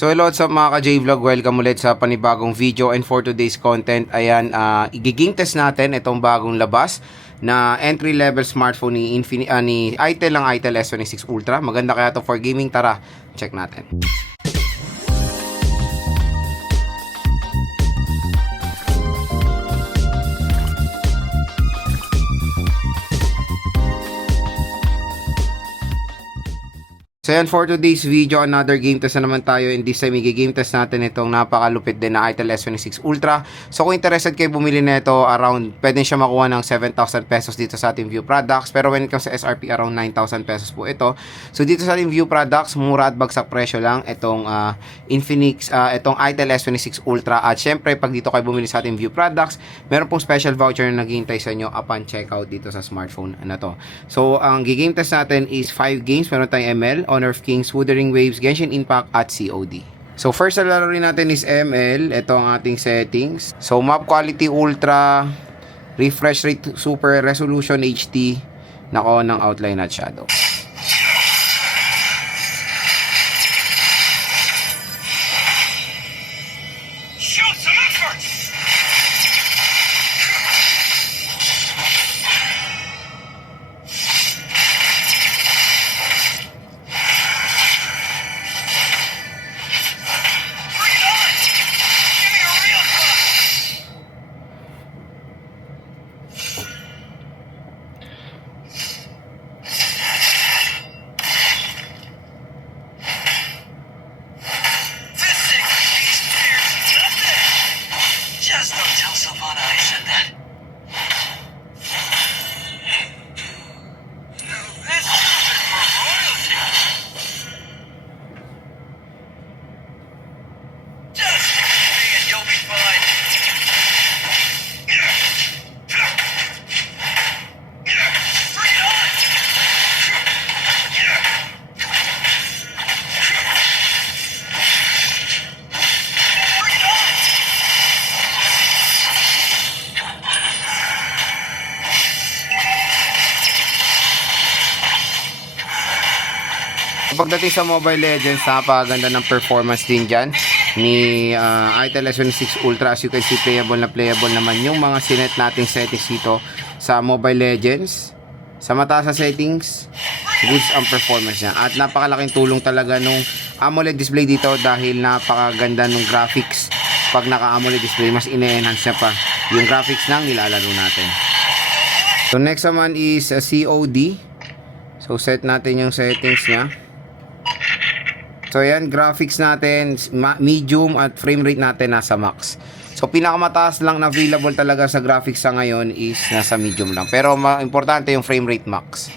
So hello what's up mga ka-J-Vlog, welcome ulit sa panibagong video and for today's content, ayan, igiging test natin itong bagong labas na entry-level smartphone ni Itel ng Itel S26 Ultra. Maganda kaya to for gaming, tara, check natin. So yan, for today's video, another game test na naman tayo. And this time, i-game test natin itong napakalupit din na Itel S26 Ultra. So kung interested kayo bumili na ito, around, pwede siya makuha ng 7,000 pesos dito sa ating View Products. Pero when it comes sa SRP, around 9,000 pesos po ito. So dito sa ating View Products, mura at bagsak presyo lang itong itong Itel S26 Ultra. At syempre, pag dito kayo bumili sa ating View Products, meron pong special voucher na naghihintay sa inyo upon checkout dito sa smartphone na to. So ang gigame test natin is 5 games. Meron tayong ML, Honor of Kings, Wuthering Waves, Genshin Impact at COD. So first na laro rin natin is ML. Ito ang ating settings. So map quality ultra, refresh rate super, resolution HD, nako ng outline at shadow. Show some effort! Just don't tell Sylvana I said that. Now this is fit for royalty. Just stick with me and you'll be fine. Bring it on! Bring it on! Pagdating sa Mobile Legends, napakaganda ng performance din dyan ni Itel S26 Ultra. As you can see, playable naman yung mga sinet nating settings dito sa Mobile Legends. Sa mataas na settings, goods ang performance niya. At napakalaking tulong talaga nung AMOLED display dito dahil napakaganda nung graphics. Pag naka-AMOLED display, mas ine-enhance niya pa yung graphics ng nilalaro natin. So next naman is COD. So set natin yung settings niya. So yan, graphics natin, medium at frame rate natin nasa max. So pinakamataas lang na available talaga sa graphics sa ngayon is nasa medium lang. Pero importante yung frame rate max.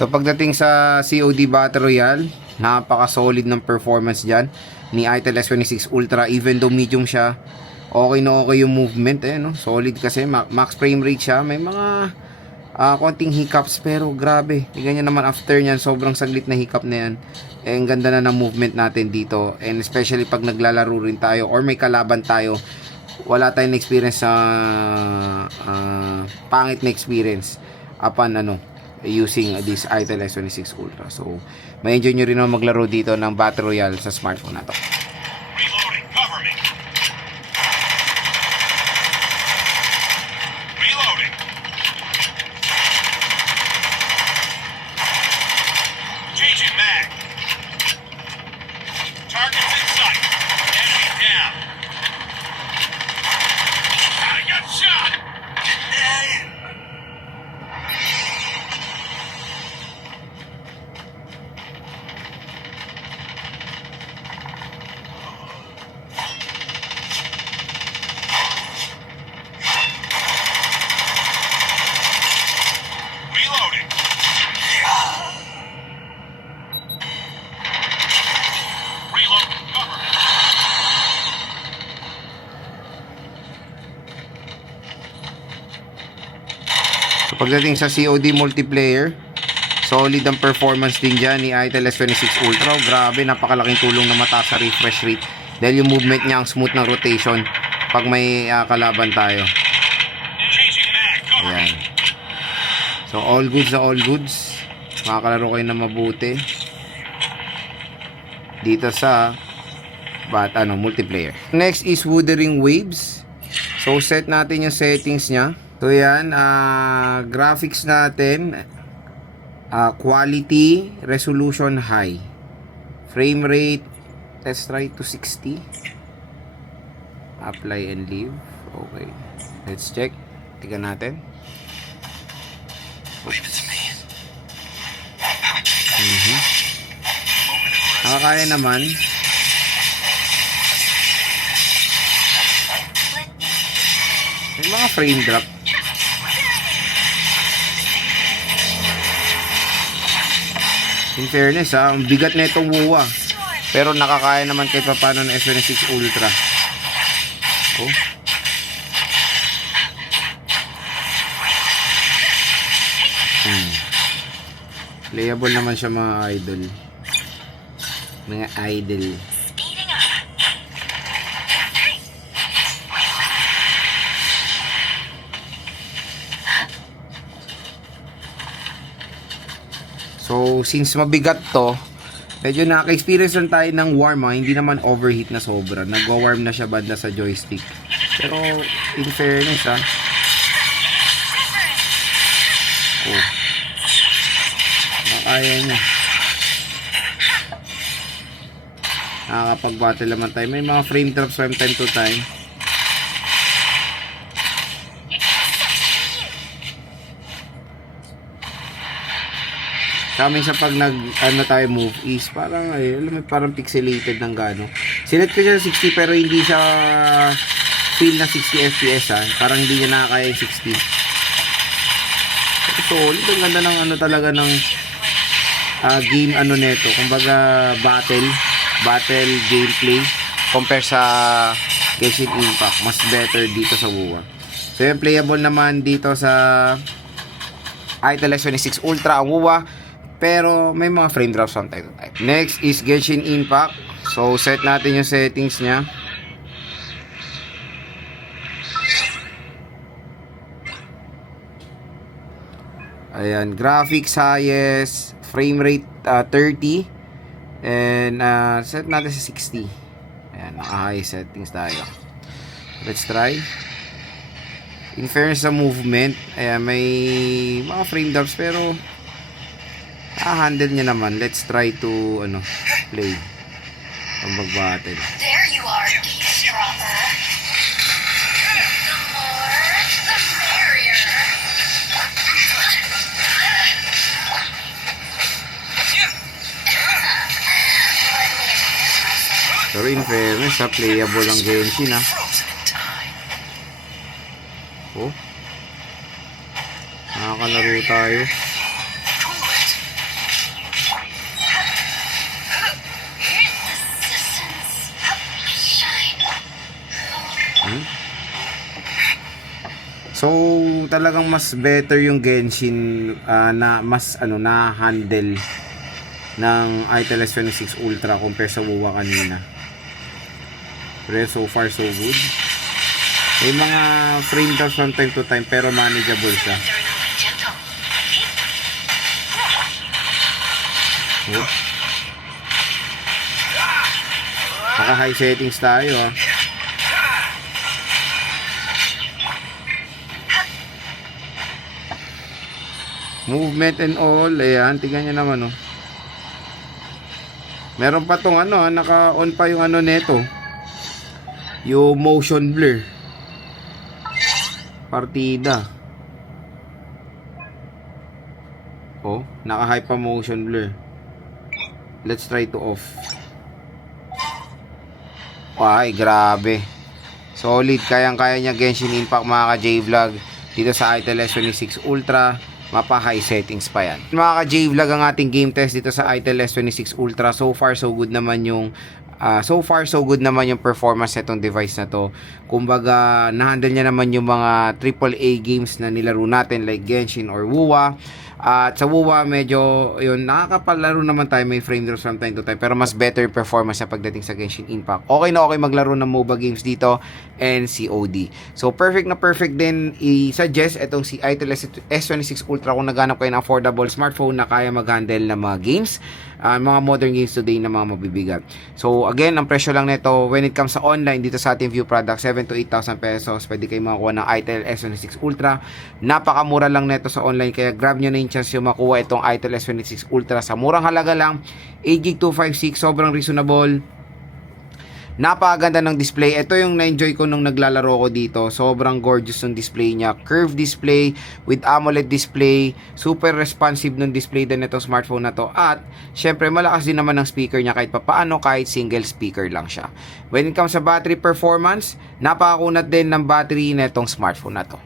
So pagdating sa COD Battle Royale, napaka-solid ng performance dyan ni Itel S26 Ultra. Even though medium siya, okay na okay yung movement. No? Solid kasi, max frame rate siya. May mga konting hiccups pero grabe. Tingnan nyo naman after nyan, sobrang saglit na hiccup na yan. Ang ganda na ng movement natin dito. And especially pag naglalaro rin tayo or may kalaban tayo, wala tayong experience sa pangit na experience upon using this Itel S26 Ultra. So, may enjoy nyo rin naman maglaro dito ng Battle Royale sa smartphone na to. Reloading, cover me. Reloading. Pagdating sa COD multiplayer, solid ang performance din dyan ni Itel S26 Ultra. Grabe, napakalaking tulong na mataas sa refresh rate. Dahil yung movement niya ang smooth ng rotation pag may kalaban tayo. Ayan. So, all goods na all goods. Makakalaro kayo na mabuti. Dito sa multiplayer. Next is Wuthering Waves. So, set natin yung settings niya. So, yan. Graphics natin. Quality, resolution high. Frame rate, let's try to 60. Apply and leave. Okay. Let's check. Tingnan natin. Nakakaya naman. May mga frame drop. In fairness ang bigat na itong WUA. Pero nakakaya naman kahit paano ng S26 Ultra. Oh. Playable naman siya mga idol. Mga idol. So, since mabigat to, medyo naka-experience lang tayo ng warm hindi naman overheat na sobra. Nagwa-warm na siya banda sa joystick. Pero, in fairness oh. Nakakaya niya. Nakakapag-battle naman tayo. May mga frame drops from time to time. Kami sa pag tayo move is parang parang pixelated ng gano. Select ko siya 60 pero hindi siya feel na 60 FPS Parang hindi niya nakakaya yung 60. So, ang ganda ng talaga ng game neto. Kumbaga battle gameplay compare sa Genshin Impact. Mas better dito sa WUA. So, yung playable naman dito sa Itel S26 Ultra ang WUA. Pero may mga frame drops from time to time. Next is Genshin Impact. So, set natin yung settings niya. Ayan, graphics highest, frame rate 30. And set natin sa 60. Ayan, naka-high settings tayo. Let's try. In fairness sa movement, ayan, may mga frame drops pero handle niya naman. Let's try to play ang mag-battle. There you are, eavesdropper. The more, the merrier. Pero in fairness playable ang Genshin Frozen time. Oh, nakakalaro tayo. So, talagang mas better yung Genshin na mas na-handle ng Itel S26 Ultra compare sa WUA kanina. Pero so far so good. May mga frame drops from time to time pero manageable siya. Oh. Naka high settings tayo Movement and all, ayan, tingnan nyo naman Meron pa tong naka-on pa yung neto. Yung motion blur. Partida. Oh, naka-high pa motion blur. Let's try to off. Ay, grabe. Solid, kayang-kaya niya Genshin Impact mga ka-J-Vlog. Dito sa Itel S26 Ultra. Mapa-high settings pa yan. Mga ka-J-Vlog ang ating game test dito sa Itel S26 Ultra. So far, so good naman yung So far, so good naman yung performance nitong device na to. Kumbaga, na-handle niya naman yung mga AAA games na nilaro natin like Genshin or WoWa. At sa WoWa, medyo, yun, nakakapalaro naman tayo, may frame drops from time to time, pero mas better performance na pagdating sa Genshin Impact. Okay na okay maglaro ng MOBA games dito and COD. So, perfect na perfect din i-suggest itong si Itel S26 Ultra kung naghanap kayo ng affordable smartphone na kaya mag-handle ng mga games, mga modern games today na mga mabibigat. So, again, ang presyo lang nito when it comes sa online dito sa ating view product, 7 to 8,000 pesos. Pwede kayo makakuha ng Itel S26 Ultra. Napakamura lang nito sa online, kaya grab nyo na yung chance yung makuha itong Itel S26 Ultra sa murang halaga lang. 8GB 256, sobrang reasonable. Napakaganda ng display. Ito yung na-enjoy ko nung naglalaro ko dito. Sobrang gorgeous ng display niya. Curved display with AMOLED display. Super responsive ng display din nito smartphone na to. At syempre malakas din naman ng speaker niya kahit papaano, kahit single speaker lang siya. When it comes sa battery performance, napakakunat din ng battery na itong smartphone na to.